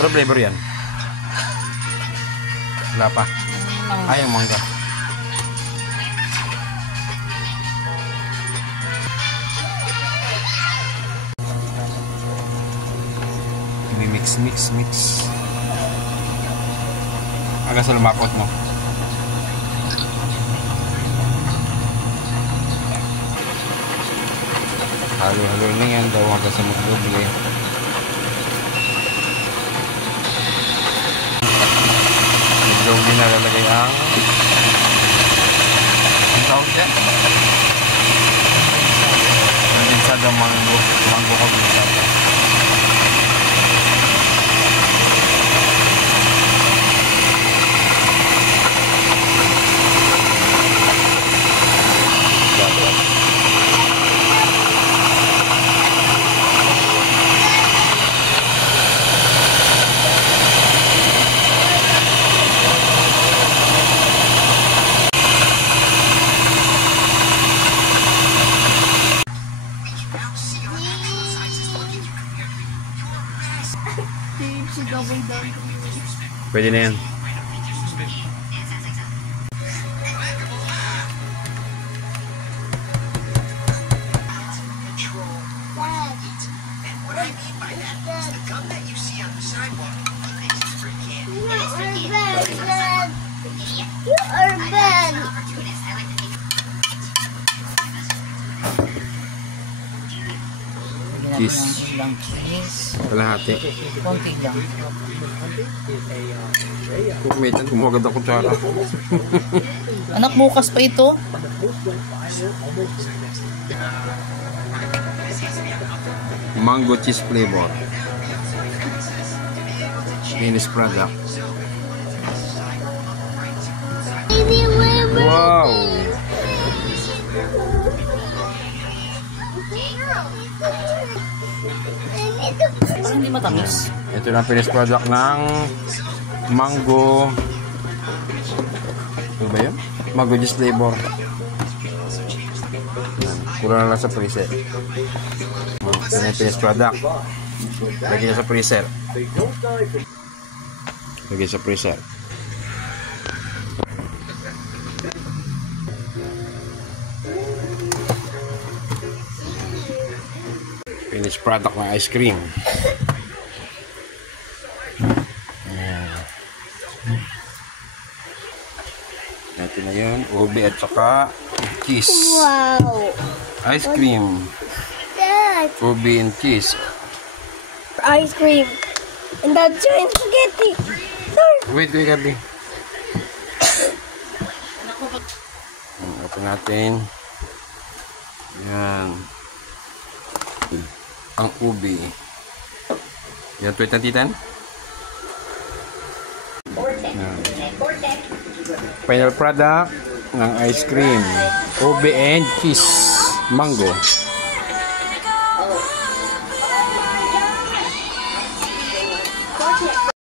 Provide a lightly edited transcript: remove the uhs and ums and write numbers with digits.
Ano flavor yan? Wala pa. Ay, yung mangga. Mix. Hanggang sa lumapot mo. Halo-halo lang yan daw hanggang sa magdoble. Magdoble na lalagay ang tawag yan? Kondensada mango kondensada. Pwede na yan. Cheese. Kalahati. Konti lang. Kumitan, kumagad ako kutsara. Anak, bukas pa ito. Mango cheese flavor. Finished product. Wow! Hindi matamis. Ito na finished product ng mango. Ano ba yun? Mango juice flavor. Kurang na lang sa freezer. Ito na yung finished product. Lagyan sa freezer. Lagyan sa freezer. Finished product ng ice cream. Ito na yun, ube at saka cheese. Wow! Ice cream. Dad! Ube and cheese. Ice cream. And that's giant spaghetti. Wait, Gabi. Open natin. Yan. Ang ube. Yan, tweet na titan. Final product ng ice cream. Ube and cheese. Mango.